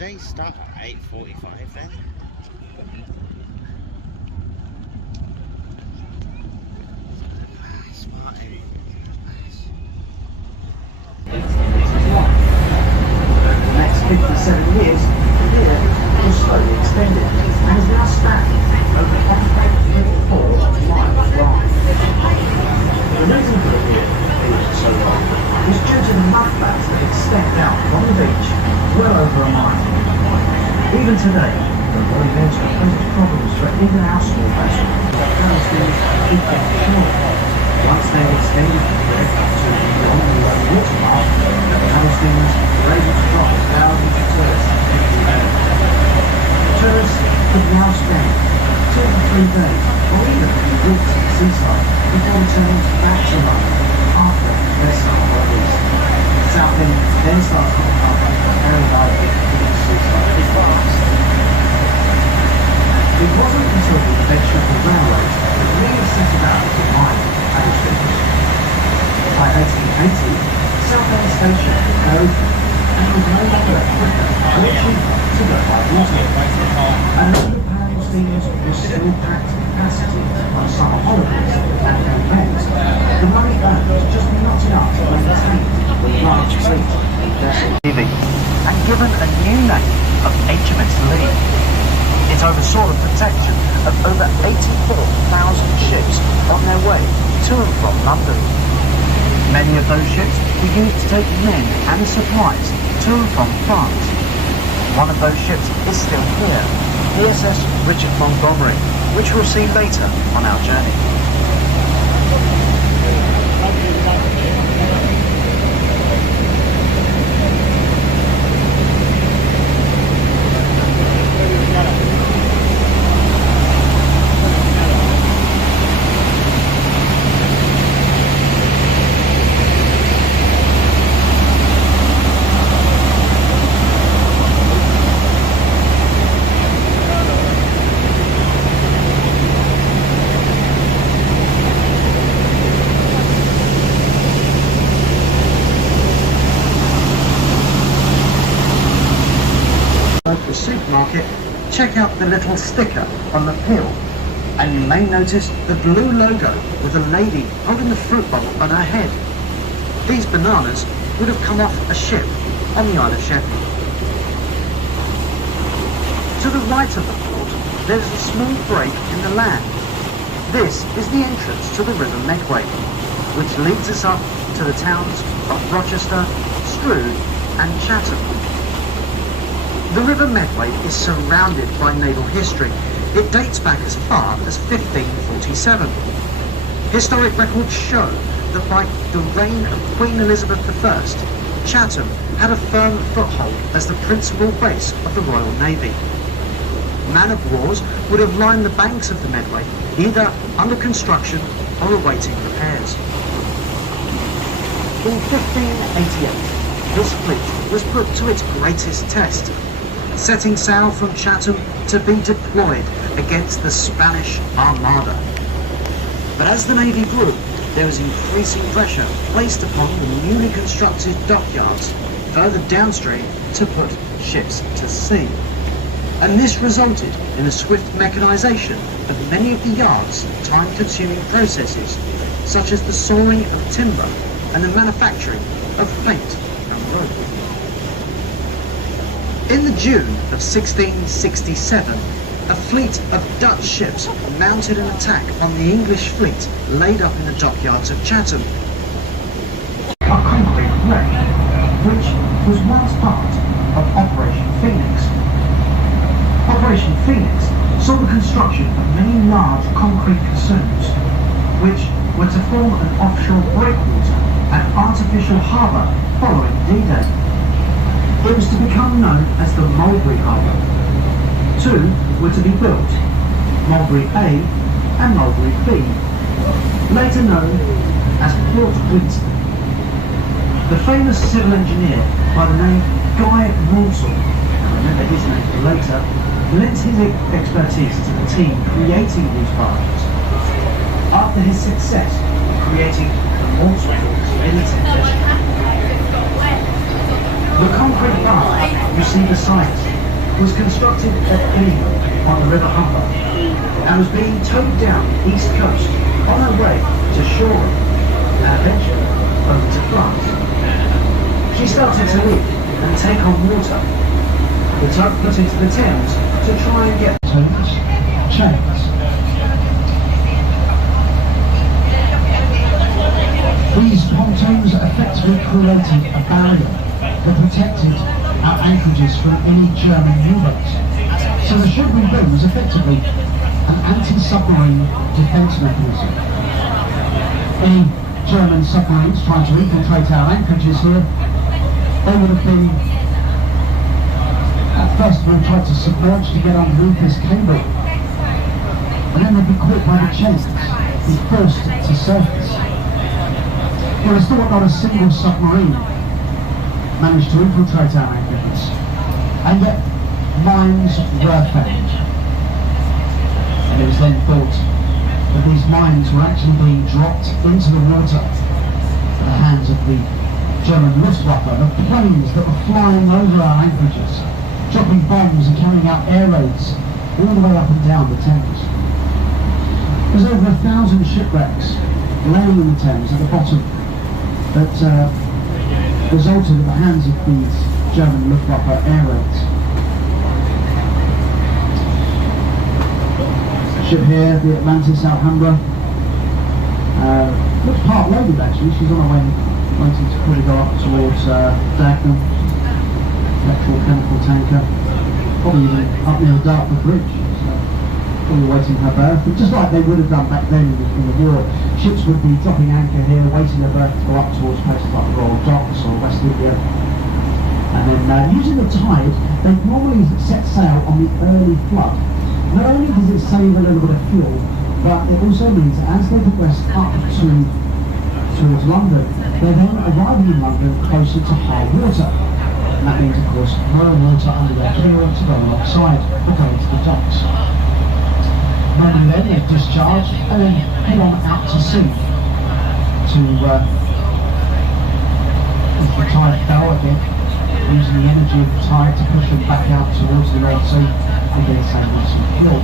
they start at 8:45 then? Smarty. The next 57 years, the pier was slowly extended and is now spanned over 1.34 miles long. The reason for the pier being so long is due to the mudflats that extend out from the beach well over a mile. Even today, the Bonaventure poses problems for even our small vessels that Palestinians keep getting short. Once they extended the pier to beyond the low water mark, the Palestinians were able to drop thousands of tourists every day. Tourists could now spend 2 to 3 days or even a few weeks at the seaside before returning back to London after their summer holidays. Southend then starts to become a very lively seaside. It wasn't until the invention of the railroads that really set about to mine Palestinians. By 1880, Southend Station was opened and was no longer quicker or cheaper to go by water. And although the Palestinians were still packed to capacity on summer holidays and events, the money earned was just not enough to maintain the large fleet of vessels. And given a new name of HMS Lee, it oversaw the protection of over 84,000 ships on their way to and from London. Many of those ships were used to take men and supplies to and from France. One of those ships is still here, the SS Richard Montgomery, which we'll see later on our journey. The supermarket, check out the little sticker on the peel, and you may notice the blue logo with a lady holding the fruit bowl on her head. These bananas would have come off a ship on the Isle of Sheppey. To the right of the port, there is a small break in the land. This is the entrance to the River Medway, which leads us up to the towns of Rochester, Strood and Chatham. The River Medway is surrounded by naval history. It dates back as far as 1547. Historic records show that by the reign of Queen Elizabeth I, Chatham had a firm foothold as the principal base of the Royal Navy. Man-of-wars would have lined the banks of the Medway, either under construction or awaiting repairs. In 1588, this fleet was put to its greatest test, setting sail from Chatham to be deployed against the Spanish Armada. But as the Navy grew, there was increasing pressure placed upon the newly constructed dockyards further downstream to put ships to sea. And this resulted in the swift mechanisation of many of the yard's time-consuming processes, such as the sawing of timber and the manufacturing of paint and rope. In the June of 1667, a fleet of Dutch ships mounted an attack on the English fleet laid up in the dockyards of Chatham. A concrete wreck, which was once part of Operation Phoenix. Operation Phoenix saw the construction of many large concrete caissons, which were to form an offshore breakwater and artificial harbour following D-Day. It was to become known as the Mulberry Harbour. 2 were to be built, Mulberry A and Mulberry B, later known as Port Windsor. The famous civil engineer by the name Guy Maunsell, remember his name for later, lent his expertise to the team creating these barges. After his success in creating the Maunsell Forts in its invention, the concrete bar was see the site, was constructed at Gillingham on the River Humber and was being towed down east coast on her way to Shoreham and eventually over to France. She started to leak and take on water. The tug put into the Thames to try and get chains. These pontoons effectively created a barrier that protected our anchorages from any German U-boats. So the shipwreck boom was effectively an anti-submarine defence mechanism. Any German submarines trying to infiltrate our anchorages here, they would have been, first of all, tried to submerge to get underneath this cable, and then they'd be caught by the chains, be forced to surface. Well, it's thought not a single submarine managed to infiltrate our anchorages, and yet mines were found. And it was then thought that these mines were actually being dropped into the water at the hands of the German Luftwaffe, the planes that were flying over our anchorages, dropping bombs and carrying out air raids all the way up and down the Thames. There's over 1,000 shipwrecks laying in the Thames at the bottom that resulted at the hands of these German Luftwaffe air raids. Ship here, the Atlantis Alhambra, looks part loaded actually. She's on her way, wanting to probably go up towards Dagenham, electrochemical tanker, probably even up near the Dartford Bridge. So probably waiting her berth, but just like they would have done back then in the war, ships would be dropping anchor here, waiting their berth to go up towards places like the Royal Docks or West India. And then using the tide, they normally set sail on the early flood. Not only does it save a little bit of fuel, but it also means that as they progress up towards London, they're then arriving in London closer to high water. And that means, of course, more water under their clearance to go alongside or going to the docks. Normally then they discharge and then head on out to sea to, if the tide fell again, using the energy of the tide to push them back out towards the North Sea and get saving some fuel.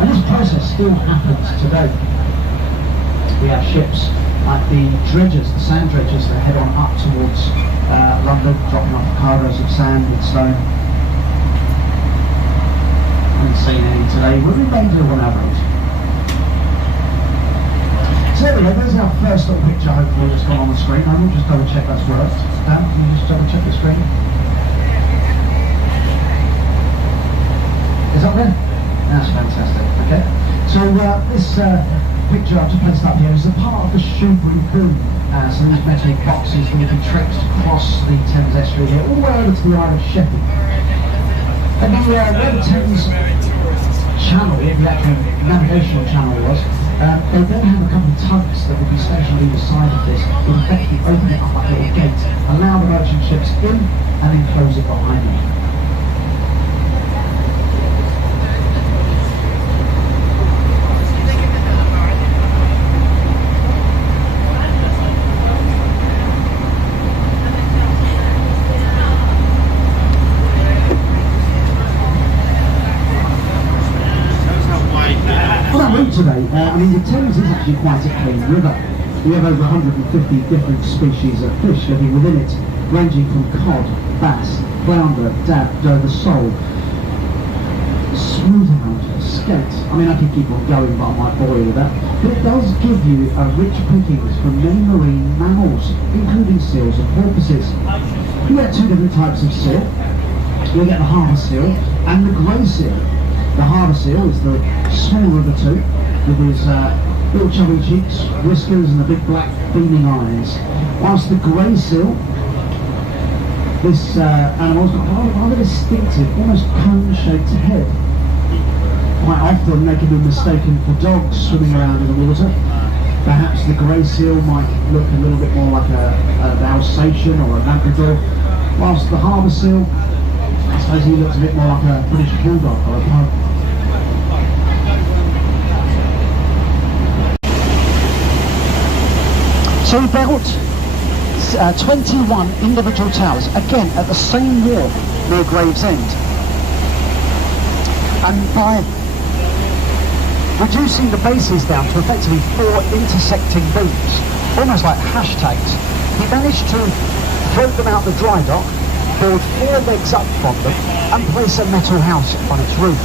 And this process still happens today. We have ships like the dredgers, the sand dredgers, that head on up towards London, dropping off cargoes of sand and stone. I haven't seen any today. We're in danger on average. So there we go, there's our first little picture hopefully that's gone on the screen. I will just double check that's worked. Dan, can you just double check the screen? Is that there? That's fantastic, okay. So this picture I've just placed up here is a part of the Shoebury boom. So these metal boxes that will be trekked across the Thames estuary here, all the way over to the Isle of Sheppey. And where the Thames channel, the actual navigational channel was, they then have a couple of tugs that would be stationed either side of this, would effectively open it up like a little gate, allow the merchant ships in, and then close it behind them. Today, I mean the Thames is actually quite a clean river. We have over 150 different species of fish living within it, ranging from cod, bass, flounder, dab, dover, sole, smoothhound, skate. I mean I could keep on going but I might bore you with that. But it does give you a rich pickings from many marine mammals, including seals and porpoises. You get two different types of seal. You get the harbour seal and the grey seal. The harbour seal is the smaller of the two, with his little chubby cheeks, whiskers and the big black beaming eyes. Whilst the grey seal, this animal's got a rather distinctive, almost cone-shaped head. Quite often they can be mistaken for dogs swimming around in the water. Perhaps the grey seal might look a little bit more like an Alsatian or a Labrador, whilst the harbour seal, I suppose he looks a bit more like a British bulldog or a pug. So we built 21 individual towers, again at the same wharf near Gravesend. And by reducing the bases down to effectively 4 intersecting booms, almost like hashtags, he managed to float them out the dry dock, build 4 legs up from them, and place a metal house on its roof.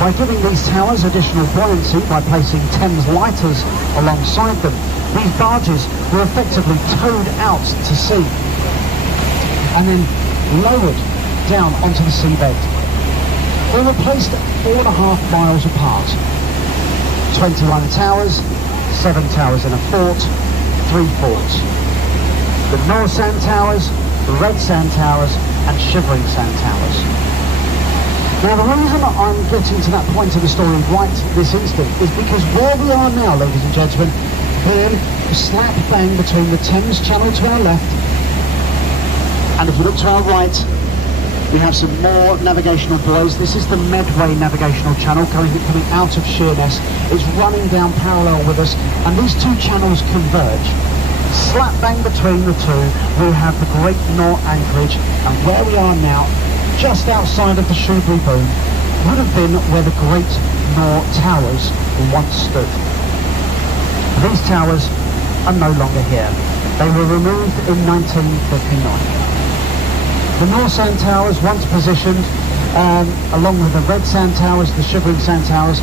By giving these towers additional buoyancy by placing Thames lighters alongside them, these barges were effectively towed out to sea and then lowered down onto the seabed. They were placed 4.5 miles apart. 21 towers, 7 towers in a fort, 3 forts. The North Sand Towers, the Red Sand Towers, and Shivering Sand Towers. Now the reason I'm getting to that point of the story right this instant is because where we are now, ladies and gentlemen, here, slap bang between the Thames Channel to our left, and if you look to our right, we have some more navigational buoys. This is the Medway navigational channel coming out of Sheerness. It's running down parallel with us, and these 2 channels converge. Slap bang between the 2, we have the Great Nor anchorage, and where we are now, just outside of the Shoebury Boom, would have been where the Great Nor Towers once stood. These towers are no longer here. They were removed in 1959. The North Sand Towers, once positioned, along with the Red Sand Towers, the Shivering Sand Towers,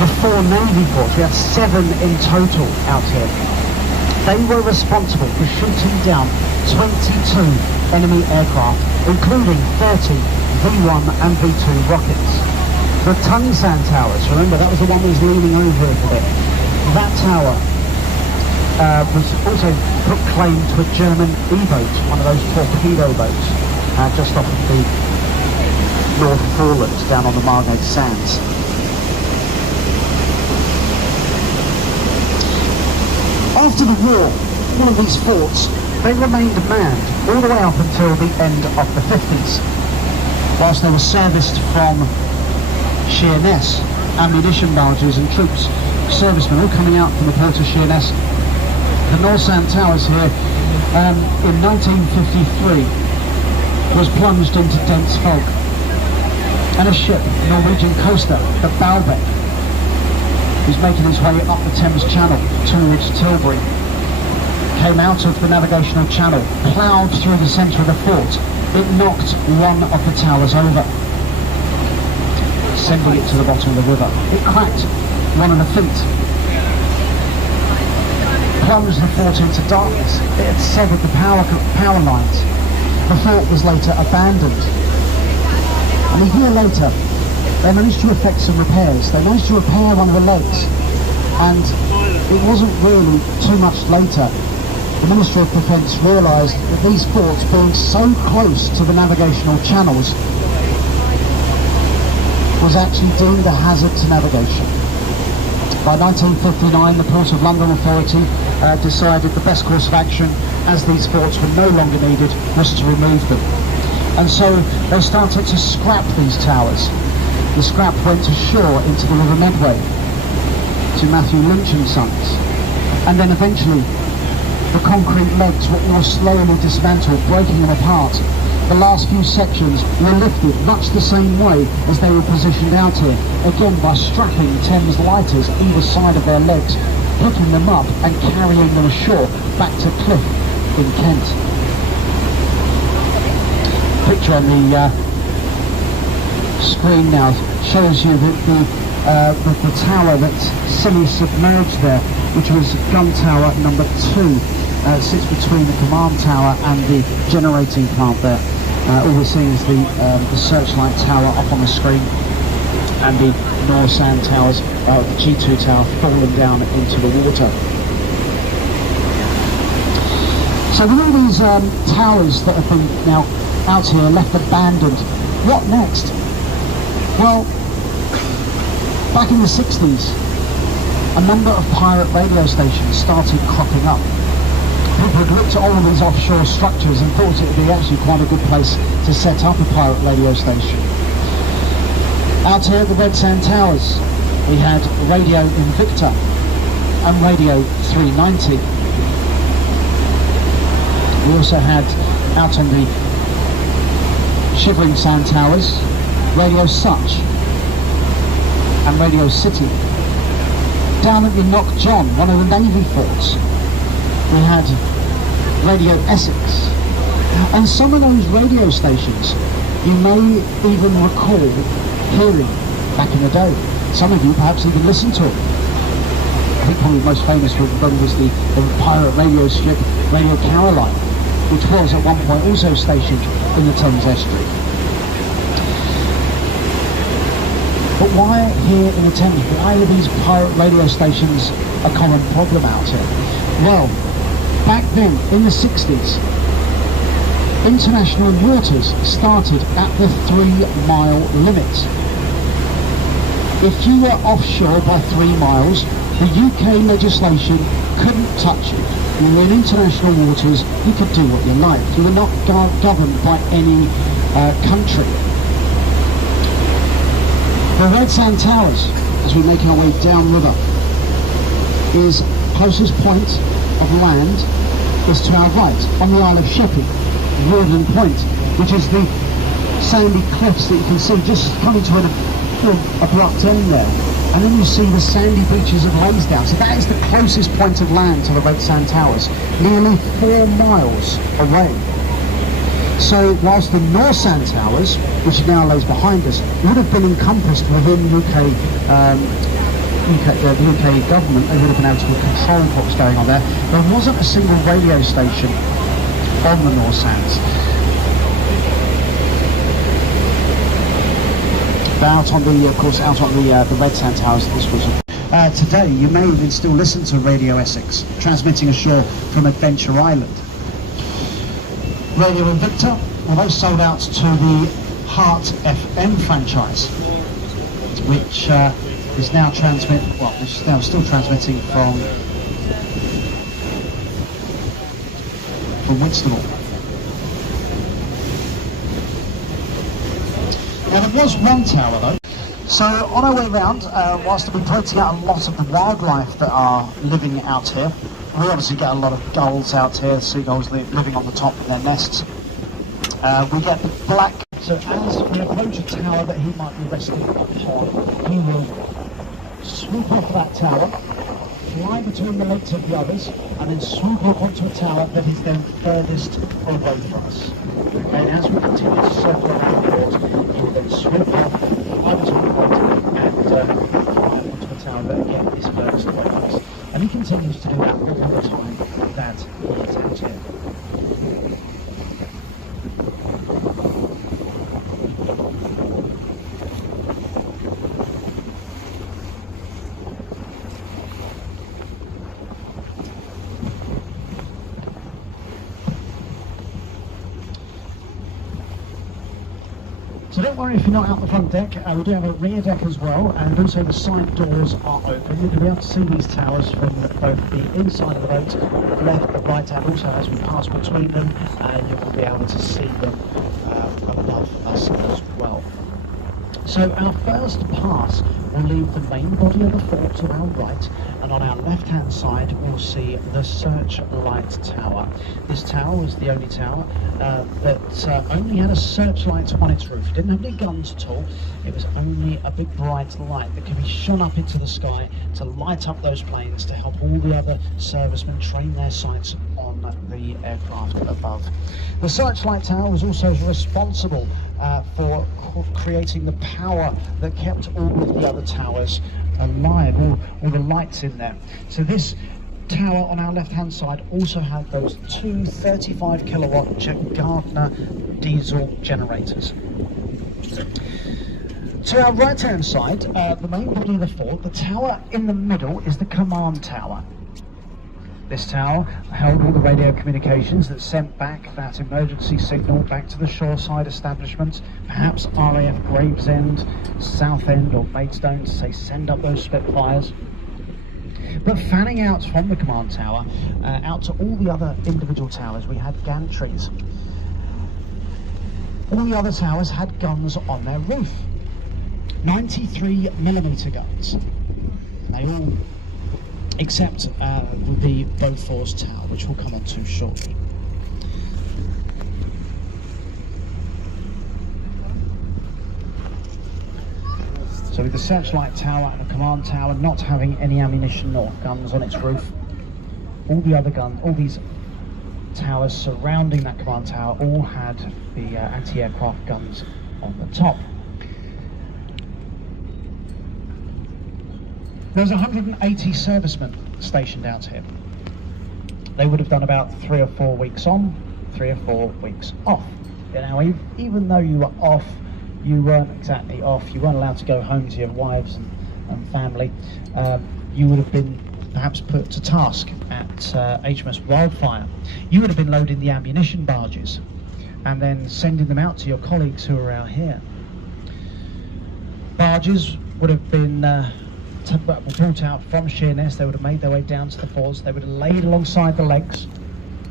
the 4 Navy forts, we have 7 in total out here. They were responsible for shooting down 22 enemy aircraft, including 30 V1 and V2 rockets. The Tongue Sand Towers, remember that was the one that was leaning over a bit. That tower was also put claim to a German E-boat, one of those torpedo boats, just off of the North Foreland down on the Margate Sands. After the war, all of these forts, they remained manned all the way up until the end of the 50s. Whilst they were serviced from Sheerness, ammunition barges and troops, servicemen all coming out from the port of Sheerness. The North Sand Towers here in 1953 was plunged into dense fog, and a ship, a Norwegian coaster, the Baalbek, was making its way up the Thames Channel towards Tilbury, came out of the navigational channel, ploughed through the centre of the fort. It knocked one of the towers over, sending it to the bottom of the river. It cracked one of the feet, plunged the fort into darkness. It had severed the power lines. The fort was later abandoned. And a year later, they managed to effect some repairs. They managed to repair one of the legs. And it wasn't really too much later, the Ministry of Defence realised that these forts, being so close to the navigational channels, was actually deemed a hazard to navigation. By 1959, the Port of London Authority decided the best course of action, as these forts were no longer needed, was to remove them. And so they started to scrap these towers. The scrap went ashore into the River Medway to Matthew Lynch and Sons. And then eventually the concrete legs were all slowly dismantled, breaking them apart. The last few sections were lifted much the same way as they were positioned out here, again by strapping Thames lighters either side of their legs, picking them up and carrying them ashore back to Cliff in Kent. Picture on the screen now shows you that the tower that's semi-submerged there, which was gun tower number 2, sits between the command tower and the generating plant there. All we're seeing is the searchlight tower up on the screen, and the North Sand Towers, the G2 tower, falling down into the water. So with all these towers that have been now out here, left abandoned, what next? Well, back in the 60s, a number of pirate radio stations started cropping up. People had looked at all of these offshore structures and thought it would be actually quite a good place to set up a pirate radio station. Out here at the Red Sand Towers, we had Radio Invicta and Radio 390. We also had, out on the Shivering Sand Towers, Radio Such and Radio City. Down at the Knock John, one of the Navy forts, we had Radio Essex. And some of those radio stations you may even recall hearing back in the day. Some of you perhaps even listened to it. I think probably most famous for them was the pirate radio strip Radio Caroline, which was at one point also stationed in the Thames estuary. But why here in the Thames? Why are these pirate radio stations a common problem out here? Well, back then in the 60s, international waters started at the 3-mile limit. If you were offshore by 3 miles, the UK legislation couldn't touch you. You were in international waters, you could do what you liked. You were not governed by any country. The Red Sand Towers, as we make our way downriver, is closest point of land is to our right, on the Isle of Sheppey, Rawdon Point, which is the sandy cliffs that you can see just coming to an abrupt end there. And then you see the sandy beaches of Lansdowne. So that is the closest point of land to the Red Sand Towers, nearly 4 miles away. So whilst the North Sand Towers, which now lays behind us, would have been encompassed within the UK government, they would have been able to control what was going on there. There wasn't a single radio station on the North Sands. Out on the, of course, out on the Red Sand Towers. This was today. You may even still listen to Radio Essex, transmitting ashore from Adventure Island. Radio Invicta, well, they sold out to the Heart FM franchise, which is now still transmitting from Whitstable. Now there was one tower though. So on our way round, whilst we've been pointing out a lot of the wildlife that are living out here, we obviously get a lot of gulls out here, seagulls living on the top of their nests. We get the black, so as we approach a tower that he might be resting upon, he will swoop off that tower, fly between the legs of the others, and then swoop up onto a tower that is then furthest away from us. And as we continue to circle around the port, he will then swoop up, fly between the legs, and fly onto a tower that again is furthest away from us. And he continues to do that all the time that he is out here. So don't worry if you're not out the front deck, we do have a rear deck as well, and also the side doors are open. You're going to be able to see these towers from both the inside of the boat, the left, the right, and also as we pass between them, you will be able to see them above us as well. So our first pass will leave the main body of the fort to our right, and on our left hand side we'll see the searchlight tower. This tower was the only tower that only had a searchlight on its roof. It didn't have any guns at all. It was only a big bright light that could be shone up into the sky to light up those planes to help all the other servicemen train their sights on the aircraft above. The searchlight tower was also responsible for creating the power that kept all of the other towers alive, all the lights in there. So this tower on our left hand side also had those two 35 kilowatt Gardner diesel generators. To our right hand side, the main body of the fort, the tower in the middle is the command tower. This tower held all the radio communications that sent back that emergency signal back to the shoreside establishments, perhaps RAF Gravesend, Southend or Maidstone to say send up those Spitfires. But fanning out from the command tower out to all the other individual towers, we had gantries. All the other towers had guns on their roof, 93mm guns. They all, except the Bofors Tower, which we'll come on to shortly. So with the searchlight tower and the command tower not having any ammunition or guns on its roof, all these towers surrounding that command tower all had the anti-aircraft guns on the top. There was 180 servicemen stationed out here. They would have done about 3 or 4 weeks on, 3 or 4 weeks off. Now, even though you were off, you weren't exactly off. You weren't allowed to go home to your wives and family. You would have been perhaps put to task at HMS Wildfire. You would have been loading the ammunition barges and then sending them out to your colleagues who are out here. Barges would have been brought out from Sheerness. They would have made their way down to the forts. They would have laid alongside the legs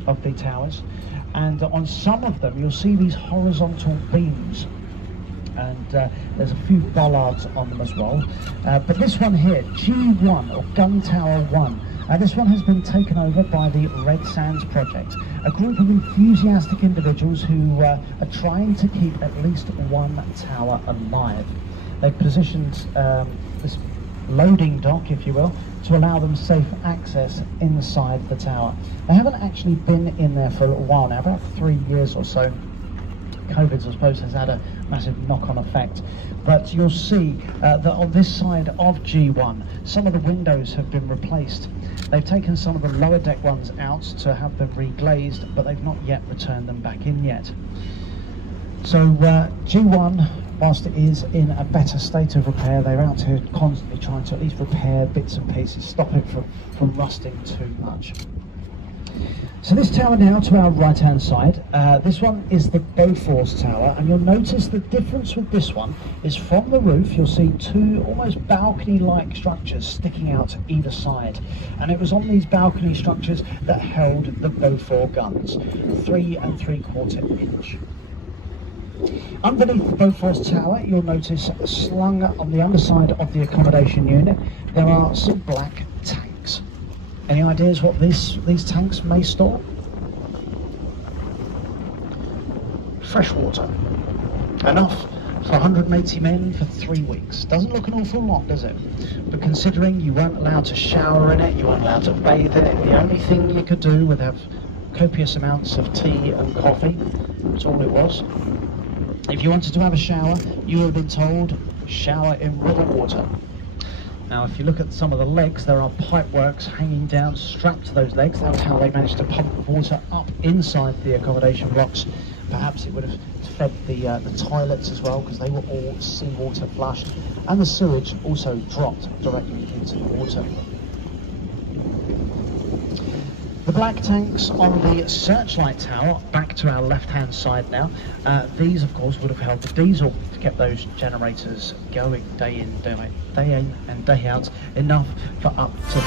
of the towers, and on some of them you'll see these horizontal beams, and there's a few bollards on them as well. But this one here, G1 or Gun Tower 1, this one has been taken over by the Red Sands Project, a group of enthusiastic individuals who are trying to keep at least one tower alive. They've positioned this loading dock, if you will, to allow them safe access inside the tower. They haven't actually been in there for a little while now, about 3 years or so. COVID, I suppose, has had a massive knock-on effect. But you'll see that on this side of G1, some of the windows have been replaced. They've taken some of the lower deck ones out to have them reglazed, but they've not yet returned them back in yet. So G1, whilst it is in a better state of repair, they're out here constantly trying to at least repair bits and pieces, stop it from rusting too much. So this tower now to our right hand side, this one is the Bofors Tower, and you'll notice the difference with this one is from the roof you'll see 2 almost balcony-like structures sticking out either side, and it was on these balcony structures that held the Bofors guns, 3 3/4 inch. Underneath the Bofors Tower, you'll notice slung on the underside of the accommodation unit, there are some black tanks. Any ideas what these tanks may store? Fresh water. Enough for 180 men for 3 weeks. Doesn't look an awful lot, does it? But considering you weren't allowed to shower in it, you weren't allowed to bathe in it, the only thing you could do was have copious amounts of tea and coffee. That's all it was. If you wanted to have a shower, you would have been told, shower in river water. Now, if you look at some of the legs, there are pipe works hanging down, strapped to those legs. That's how they managed to pump water up inside the accommodation blocks. Perhaps it would have fed the toilets as well, because they were all seawater flushed, and the sewage also dropped directly into the water. The black tanks on the searchlight tower, back to our left-hand side now, these of course would have held the diesel to keep those generators going day in and day out, enough for up to